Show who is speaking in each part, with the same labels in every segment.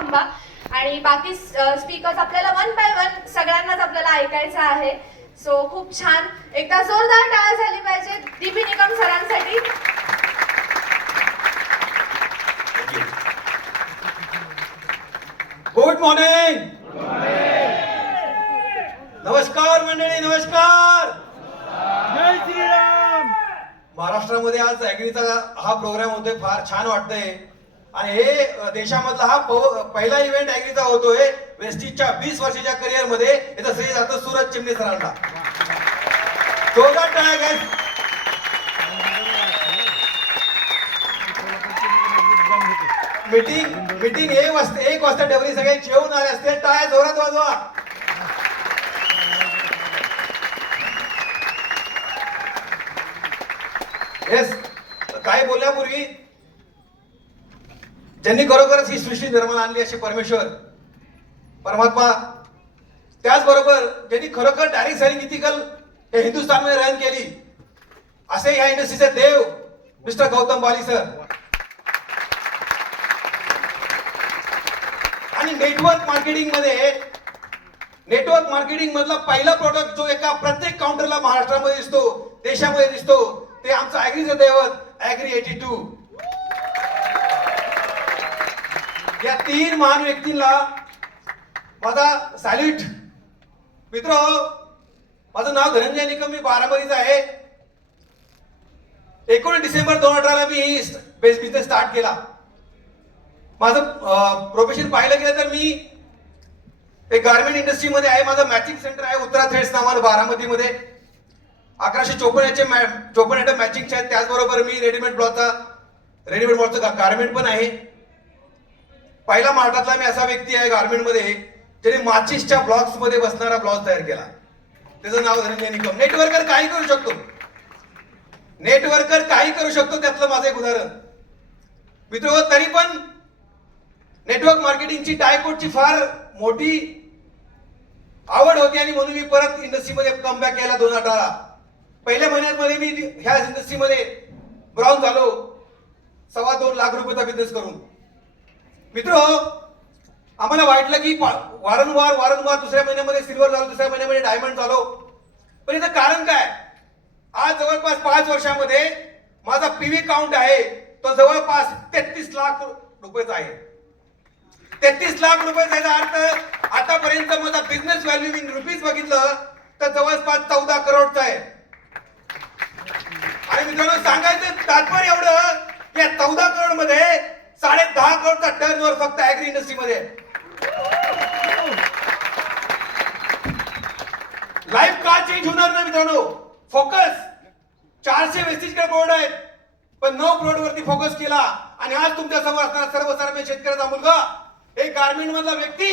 Speaker 1: थांबा. आणि बाकी स्पीकर्स आपल्याला वन बाय वन सगळ्यांनाच आपल्याला ऐकायचं आहे. सो खूप छान. एकदा जोरदार टाळ्या झाली पाहिजे. दीपी निकम सरांसाठी.
Speaker 2: गुड मॉर्निंग नमस्कार मंडळी नमस्कार.
Speaker 3: जय श्रीराम.
Speaker 2: महाराष्ट्रामध्ये आज ऍग्रीचा हा प्रोग्राम होतोय. फार छान वाटतंय. आणि हे देशामधला हा पहिला इव्हेंट ऍग्रीचा होतोय वेस्टीजच्या वीस वर्षाच्या करिअरमध्ये याचा श्रेय जातं सूरज चिमणे सरांना जोरदार टाळ्या मीटिंग मीटिंग एक वाजता एक वाजता डबरी सगळे जेवून आले असते टाळ्या जोरात वाजवा. येस काय बोलण्यापूर्वी त्यांनी खरोखरच ही सृष्टी निर्माण आणली असे परमेश्वर परमात्मा त्याचबरोबर ज्यांनी खरोखर डायरेक्ट सेलिंग इथिकल हे हिंदुस्थानमध्ये रन केली असे ह्या इंडस्ट्रीचे देव मिस्टर गौतम बाली सर. आणि नेटवर्क मार्केटिंगमध्ये नेटवर्क मार्केटिंग मधला पहिला प्रोडक्ट जो एका प्रत्येक काउंटरला महाराष्ट्रामध्ये दिसतो देशामध्ये दिसतो ते आमचं अॅग्रीचं दैवत अॅग्री एटी टू या तीन महान व्यक्तींना माझा सॅल्यूट मित्र माझं नाव धनंजय निकम मी बारामतीचा आहे. एकोणीस डिसेंबर दोन अठराला मी बेस बिझनेस स्टार्ट केला. माझं प्रोफेशन पाहिलं गेलं तर मी एक गार्मेंट इंडस्ट्रीमध्ये आहे. माझं मॅचिंग सेंटर आहे उत्तरा थ्रेड्स नावानं बारामतीमध्ये. अकराशे चोपन्नचे मॅ चोपन्न आयटम मॅचिंगचे आहेत. त्याचबरोबर मी रेडीमेड ब्लॉकचा रेडीमेड ब्लॉकचं गार्मेंट पण आहे. पहिला महाराष्ट्रातला मी असा व्यक्ती आहे गार्मेंटमध्ये ज्याने माचिसच्या ब्लॉक्समध्ये बसणारा ब्लाउज तयार केला. त्याचं नाव धनंजय निकम. नेटवर्कर काही करू शकतो. नेटवर्कर काही करू शकतो त्यातलं माझं एक उदाहरण. मित्र तरी पण नेटवर्क मार्केटिंगची टायकोटची फार मोठी आवड होती आणि म्हणून मी परत इंडस्ट्रीमध्ये कमबॅक केला दोन अठरा. पहिल्या महिन्यामध्ये मी ह्या इंडस्ट्रीमध्ये ब्राऊन झालो. सव्वा दोन लाख रुपयाचा बिझनेस करून. मित्र हो, आम्हाला वाटलं की वारंवार वारंवार दुसऱ्या महिन्यामध्ये सिल्वर झालो दुसऱ्या महिन्यामध्ये डायमंड झालो. पण याचं कारण काय? आज जवळपास पाच वर्षामध्ये माझा पीव्ही काउंट आहे तो जवळपास तेहतीस लाख रुपयेचा आहे. तेहतीस लाख रुपये त्याचा अर्थ आतापर्यंत माझा बिझनेस व्हॅल्यू इन रुपीज बघितलं तर जवळपास चौदा करोडचा आहे. आणि मित्रांनो सांगायचं तात्पर्य एवढं या चौदा करोडमध्ये साडे दहा करोडचा टर्न ओव्हर फक्त ऍग्री इंडस्ट्रीमध्ये लाईफ का चेंज होणार नाही मित्रांनो? फोकस चारशे वेस्टीजकडे बोर्ड आहेत. पण नऊ बोर्ड वरती फोकस केला. आणि आज तुमच्यासमोर असणारा सर्वसामान्य शेतकऱ्याचा मुलगा एक गार्मेंट मधला व्यक्ती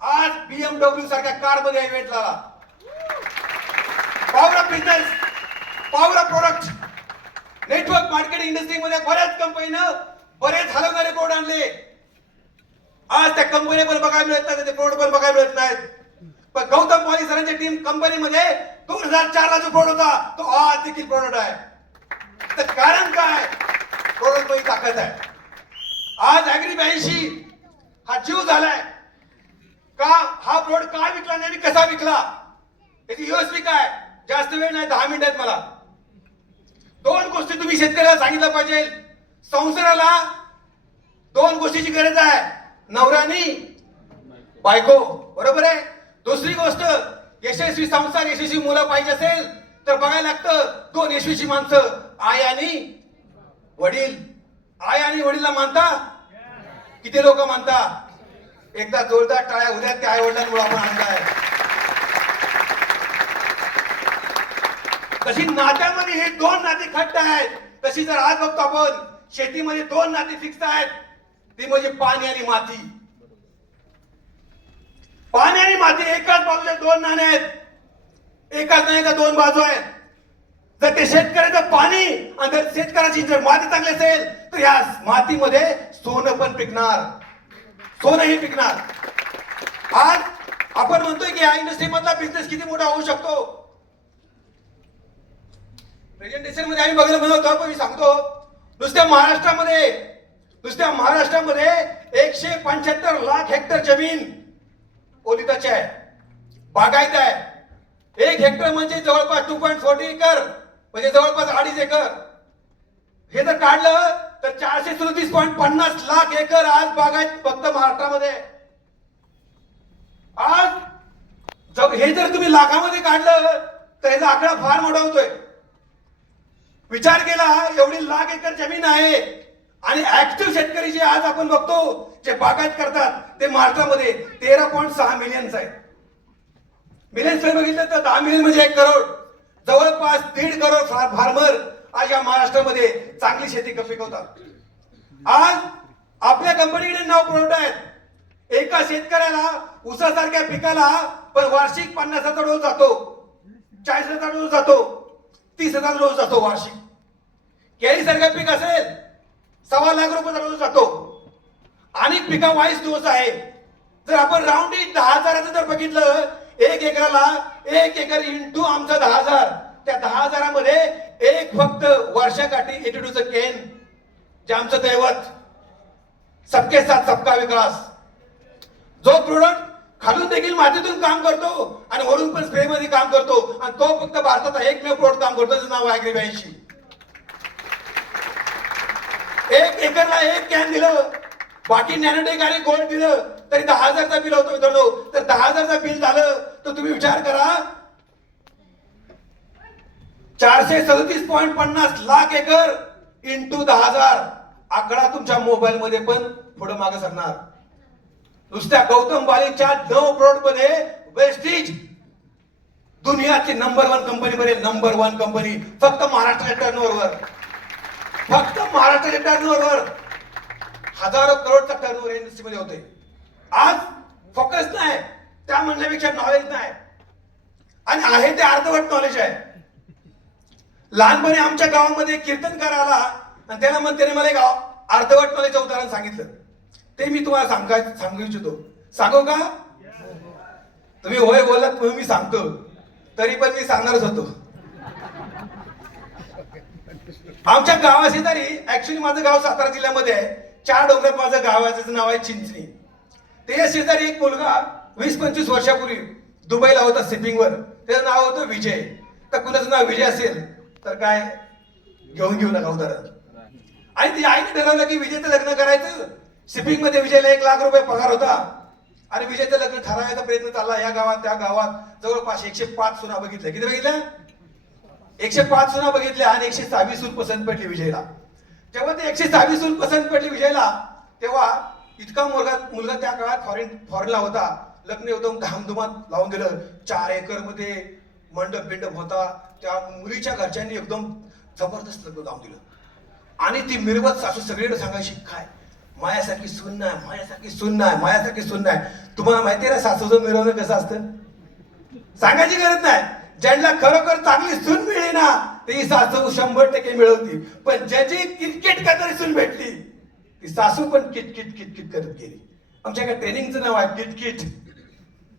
Speaker 2: आज बीएमडब्ल्यू सारख्या कारमध्ये इव्हेंट झाला power of business power of product network marketing इंडस्ट्रीमध्ये बऱ्याच कंपनीनं बरेच हलवणारे बोर्ड आणले. आज त्या कंपनी पण बघायला मिळत नाही ते बोर्ड पण बघायला मिळत नाहीत. पण गौतम पॉली सरांची टीम कंपनीमध्ये दोन हजार चारला जो बोर्ड होता तो आज देखील प्रोडक्ट आहे. तर कारण काय? प्रोडक्टमध्ये ताकद आहे. आज अग्री ब्याऐंशी हा जीव झालाय. का हा प्रोडक्ट का विकला नाही आणि कसा विकला? त्याची युएसपी काय? जास्त वेळ नाही दहा मिनिट आहेत मला. दोन गोष्टी तुम्ही शेतकऱ्याला सांगितलं पाहिजे. संसाराला दोन गोष्टीची गरज आहे. नवऱ्यानी बायको. बरोबर आहे? दुसरी गोष्ट यशस्वी संसार यशस्वी मुलं पाहिजे असेल तर बघायला लागतं दोन यशस्वी माणसं आई आणि वडील. आई आणि वडीलला मानता? किती लोक मानता? एकदा जोरदार टाळ्या उद्या त्या आई वडिलांमुळे आपण आणलाय तशी नात्यामध्ये हे दोन नाते खट्ट आहेत. तशी जर आज बघतो आपण शेतीमध्ये दोन नाते फिक्स आहेत. ती म्हणजे पाणी आणि माती. पाणी आणि माती एकाच बाजूचे दोन नाणे आहेत. एकाच नाण्याच्या दोन बाजू आहेत. जर ते शेतकऱ्याचं पाणी आणि जर शेतकऱ्याची जर माती चांगली असेल तर या मातीमध्ये सोनं पण पिकणार. सोनंही पिकणार. आज आपण म्हणतोय की या इंडस्ट्री मधला बिझनेस किती मोठा होऊ शकतो? प्रेझेंटेशनमध्ये आम्ही बघायला म्हणतो पण मी सांगतो. नुसत्या महाराष्ट्रामध्ये नुसत्या महाराष्ट्रामध्ये एकशे पंच्याहत्तर लाख हेक्टर जमीन ओलिताची आहे बागायत आहे. एक हेक्टर म्हणजे जवळपास टू पॉईंट फोर्टी एकर म्हणजे जवळपास अडीच एकर. हे जर काढलं तर चारशे सदतीस पॉईंट पन्नास लाख एकर आज बागायत फक्त महाराष्ट्रामध्ये. आज हे जर तुम्ही लाखामध्ये काढलं तर ह्याचा आकडा फार मोठा होतोय. विचार केला एवढी लाख एकर जमीन आहे. आणि ऍक्टिव्ह शेतकरी जे आज आपण बघतो जे बागायत करतात ते महाराष्ट्रामध्ये तेरा पॉईंट सहा मिलियन्स आहेत. मिलियन्स जर बघितलं तर दहा मिलियन म्हणजे एक करोड. जवळपास दीड करोड फार फार्मर आज या महाराष्ट्रामध्ये चांगली शेती पिकवतात. आज आपल्या कंपनीकडे नाव प्रोडक्ट आहेत. एका शेतकऱ्याला ऊसासारख्या पिकाला पण वार्षिक पन्नास हजार डोस जातो. चाळीस हजार डोस जातो. तीस हजार डोस जातो वार्षिक. केळीसारखं पीक असेल सव्वा लाख रुपयाचा रोज जातो. आणि पिका वाईस दिवस आहे. जर आपण राऊंड दहा हजाराचं जर बघितलं एक एकराला एक एकर इंटू आमचा दहा हजार. त्या दहा हजारामध्ये एक फक्त वर्षाकाठी एटीडूचं केन जे आमचं दैवत सबके साथ सबका विकास. जो प्रोडक्ट खालून देखील मातीतून काम करतो आणि वरून पण स्प्रे मध्ये काम करतो. आणि तो फक्त भारताचा एकमेव प्रोट काम करतो त्याचं नाव आहे ब्याऐंशी एक एकरला एक कॅन दिलं. बाकी नॅनोटेक आणि गोल्ड दिलं. तरी दहा हजारचा बिल होतो मित्रांनो. तर दहा हजारचा बिल झालं तर तुम्ही विचार करा. चारशे सदतीस पॉईंट पन्नास लाख एकर इंटू दहा हजार. आकडा तुमच्या मोबाईल मध्ये पण पुढे मागे सरणार. नुसत्या गौतम बालीच्या नऊ प्रोडमध्ये वेस्टीज दुनियाची नंबर वन कंपनी मध्ये नंबर वन कंपनी फक्त महाराष्ट्राच्या टर्नओव्हरवर फक्त महाराष्ट्राच्या टर्नओव्हरवर हजारो करोडचा टर्नओव्हर इंडस्ट्रीमध्ये होते आज फोकस नाही त्या म्हणण्यापेक्षा नॉलेज नाही. आणि आहे ते अर्धवट नॉलेज आहे. लहानपणी आमच्या गावामध्ये कीर्तनकार आला आणि त्याला मग त्याने मला एक अर्धवट नॉलेजचं उदाहरण सांगितलं. ते मी तुम्हाला सांगाय सांगू इच्छितो. सांगू का? तुम्ही होय बोललात म्हणून मी सांगतो. तरी पण मी सांगणारच होतो. आमच्या गावा शेजारी ऍक्च्युली माझं गाव सातारा जिल्ह्यामध्ये आहे. चार डोंगरात माझं गाव आहे त्याचं नाव आहे चिंचणी. त्याच्या शेजारी एक मुलगा वीस पंचवीस वर्षापूर्वी दुबईला होता शिपिंगवर. त्याचं नाव होतं विजय. तर कुणाचं नाव विजय असेल तर काय? घेऊन घेऊ नका उदाहरण. आणि तिच्या आईने ठरवलं की विजयचं लग्न करायचं. शिपिंगमध्ये विजयला एक लाख रुपये पगार होता. आणि विजयचं लग्न ठरवायचा प्रयत्न चालला. या गावात त्या गावात जवळपास एकशे पाच सुना बघितल्या. किती बघितल्या? एकशे पाच सुना बघितल्या आणि एकशे सहावीस सून पसंत पडली विजयला. जेव्हा ते एकशे सहावीस सून पसंत पडली विजयला तेव्हा इतका मुलगा मुलगा त्या काळात फॉरेन फॉरेनला होता. लग्न एकदम धामधुमात लावून दिलं. चार एकरमध्ये मंडप बिंडप होता. त्या मुलीच्या घरच्यांनी एकदम जबरदस्त लग्न लावून दिलं. आणि ती मिरवत सासू सगळीकडे सांगायची काय? मायासारखी सुन्न आहे मायासारखी सुन्न आहे मायासारखी सुन्न आहे तुम्हाला माहिती आहे ना सासूचं मिरवणं कसं असतं? सांगायची गरज नाही. ज्यांना खरोखर चांगली सून मिळे ना ती सासू शंभर टक्के मिळवती पण ज्याची किटकिट का तरी सून भेटली ती सासू पण किटकिट किटकिट करत गेली. आमच्याकडे ट्रेनिंगचं नाव आहे किटकिट.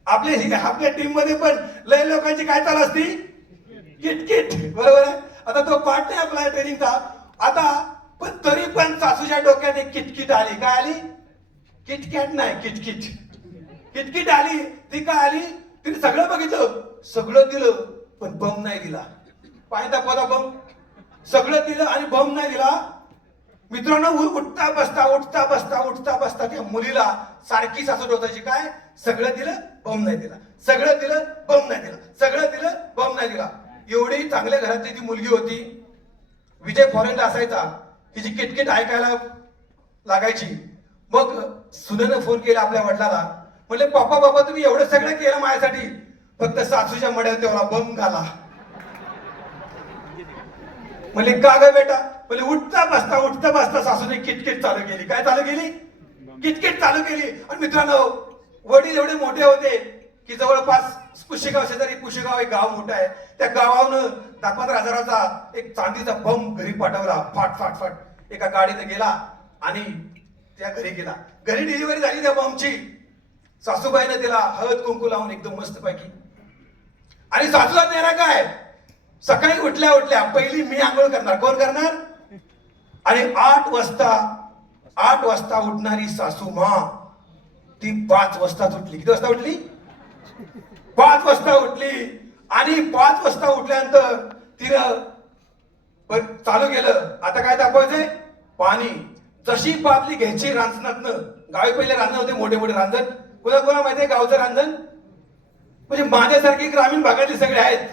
Speaker 2: आपल्या आपल्या टीममध्ये पण लय लोकांची काय चालू असती? किटकिट. बरोबर आहे? आता तो पार्ट नाही आपला ट्रेनिंगचा आता पण तरी पण सासूच्या डोक्यात एक किटकिट आली. काय आली? किटकॅट नाही किटकिट. किटकिट आली. ती काय आली? तिने सगळं बघितलं. सगळं दिलं पण बम नाही दिला. पाहिजे पोता बम. सगळं दिलं आणि बम नाही दिला. मित्रांनो उठता बसता उठता बसता उठता बसता त्या मुलीला सारखी सासू डोक्याची काय? सगळं दिलं बम नाही दिला. सगळं दिलं बम नाही दिला. सगळं दिलं बम नाही दिला. एवढी चांगल्या घरातली ती मुलगी होती. विजय फॉरेनला असायचा. तिची किटकिट ऐकायला लागायची. मग सुनेनं फोन केला आपल्या वडिलाला. म्हणले पप्पा बाबा तुम्ही एवढं सगळं केलं माझ्यासाठी. फक्त सासूच्या मड्यावर तेवढा बम घाला. म्हणले का ग बेटा? म्हणजे उठता बसता उठता बसता सासूने किटकिट चालू केली. काय चालू केली? किटकिट चालू केली. आणि मित्रांनो वडील एवढे मोठे होते की जवळपास पुशेगाव शेजारी पुशेगाव एक गाव मोठं आहे. त्या गावानं दहा पंधरा हजाराचा एक चांदीचा बम घरी पाठवला. फाट फाट फाट. एका गाडीनं गेला आणि त्या घरी गेला. घरी डिलिव्हरी झाली त्या बमची. सासूबाईनं तिला हळद कुंकू लावून एकदम मस्त पैकी आणि सासूला नेणार काय? सकाळी उठल्या उठल्या पहिली मी आंघोळ करणार. कोण करणार? आणि आठ वाजता आठ वाजता उठणारी सासू मा ती पाच वाजताच उठली. किती वाजता उठली? पाच वाजता उठली. आणि पाच वाजता उठल्यानंतर तिनं चालू केलं. आता काय दाखवायचंय? पाणी. जशी बादली घ्यायची रांजणातनं गावी पहिले रांजण होते मोठे मोठे रांजण. कोणा कोणा माहितीये गावचं रांजण? म्हणजे माझ्यासारखे ग्रामीण भागातले सगळे आहेत.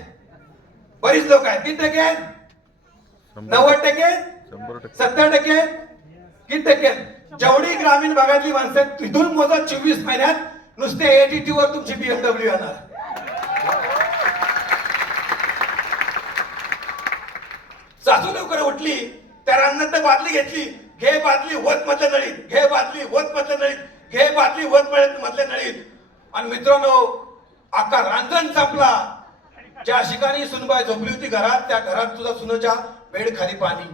Speaker 2: बरीच लोक आहेत. किती टक्के आहेत? नव्वद टक्के
Speaker 4: टक्के.
Speaker 2: सत्तर टक्के आहेत? किती टक्के आहेत? जेवढी ग्रामीण भागातली माणसं आहेत तिथून मोजा चोवीस महिन्यात नुसते एटी वर तुमची बीएमडब्ल्यू येणार. सासू लवकर उठली त्या रांगणात बादली घेतली. घे बादली होत मधल्या नळीत. घे बादली होत मधल्या नळीत. घे बादली होत मधल्या नळीत. आणि मित्रांनो आका रांजण संपला. ज्या ठिकाणी सुनबाई झोपली होती घरात त्या घरात सुद्धा सुनच्या बेड खाली पाणी.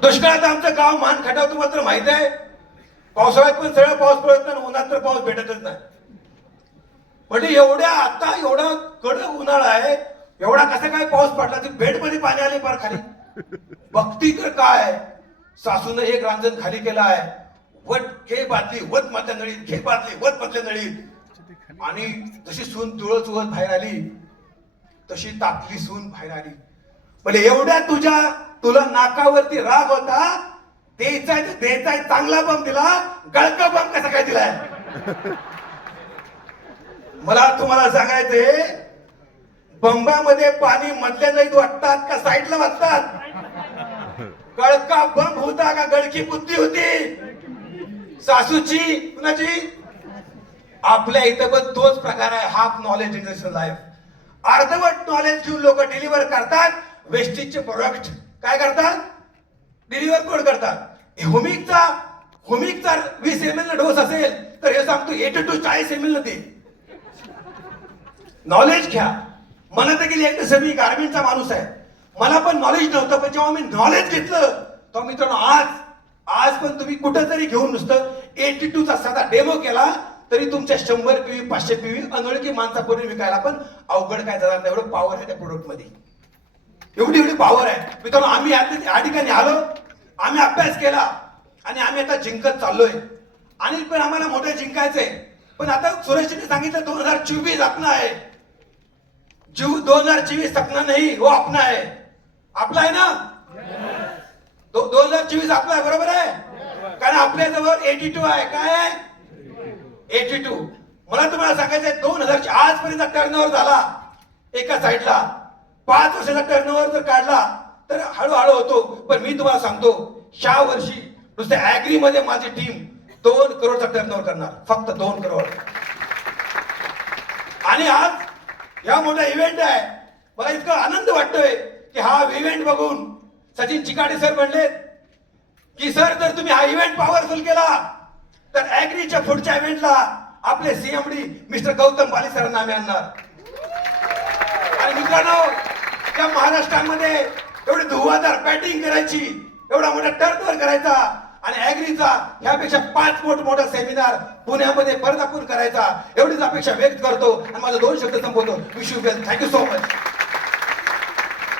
Speaker 2: दुष्काळात आमचं गाव मान खटावतो तुम्हाला माहीत आहे. पावसाळ्यात पण सगळं पाऊस पडत नाही उन्हात तर पाऊस भेटतच नाही. म्हणजे एवढ्या आता एवढा कडक उन्हाळा आहे एवढा कसा काय पाऊस पडला? ते बेडमध्ये पाणी आले फार खाली. भक्ती तर काय? सासून एक रांजण खाली केला आहे. वट घे बादली वत मातल्या नळीत घे बादली वत मातल्या नळीत आणि जशी सून तुळत चुळत बाहेर आली तशी तापली सून बाहेर आली. म्हणजे एवढ्या तुझ्या तुला नाकावरती राग होता द्यायचा द्यायचा चांगला बम दिला गळका बम कसा काय दिलाय? मला तुम्हाला सांगायचंय बंबामध्ये पाणी मधल्या नाहीत वाटतात का साईडला वाटतात? गळका बंब होता का गळकी बुद्धी होती? सासूची कुणाची? आपल्या इथं पण तोच प्रकार आहे हाफ नॉलेज जनरेशन लाईफ अर्धवट नॉलेज घेऊन लोक डिलिव्हर करतात वेस्टेजचे प्रोडक्ट काय करतात? डिलिव्हर कोण करतात? होमिकचा होमिकचा वीस एम एल डोस असेल तर हे सांगतो एटी टू चाळीस एम एल दे नॉलेज घ्या. मला तर गेली एकदा सगळी गार्मेंटचा माणूस आहे. मला पण नॉलेज नव्हतं पण जेव्हा मी नॉलेज घेतलं तेव्हा मित्रांनो आज आज पण तुम्ही कुठं तरी घेऊन नुसतं एटी टूचा साधा डेमो केला तरी तुमच्या शंभर पीवी पाचशे पीवी अनोळखी माणसापूर्वी विकायला पण अवघड काय जाणार नाही एवढं पॉवर आहे त्या प्रोडक्टमध्ये एवढी एवढी पॉवर आहे. मित्रांनो आम्ही आता या ठिकाणी आलो आम्ही अभ्यास केला आणि आम्ही आता जिंकत चाललोय. आणि पण आम्हाला मोठं जिंकायचंय. पण आता सुरेशने सांगितलं दोन हजार चोवीस आपलं आहे. जीव दोन हजार चोवीस सपना नाही हो आपला आहे आपला आहे ना? दो- दोन हजार चोवीस आपला आहे बरोबर आहे कारण आपल्या जवळ एटी टू आहे. काय आहे? एटी टू मला तुम्हाला सांगायचं दोन हजार आजपर्यंत टर्नओव्हर झाला एका साईडला पाच वर्षाचा टर्नओव्हर जर काढला तर हळूहळू होतो. पण मी तुम्हाला सांगतो ह्या वर्षी नुसत्या ऍग्री मध्ये माझी टीम दोन करोडचा टर्नओव्हर करणार. फक्त दोन करोड. आणि आज ह्या मोठा इव्हेंट आहे. मला इतका आनंद वाटतोय की हा इव्हेंट बघून सचिन चिकाडे सर म्हणले की सर जर तुम्ही हा इव्हेंट पॉवरफुल केला तर ऍग्रीच्या पुढच्या इव्हेंटला आपले सीएमडी मिस्टर गौतम बाली सरांना आम्ही आणणार. आणि मित्रांनो त्या महाराष्ट्रामध्ये एवढी धुवाधार बॅटिंग करायची एवढा मोठा टर्नवर करायचा आणि ऍग्रीचा ह्यापेक्षा पाच फोट मोठा सेमिनार पुण्यामध्ये परत आपण करायचा. एवढीच अपेक्षा व्यक्त करतो आणि माझं दोन शब्द संपवतो. Wish you well thank you so much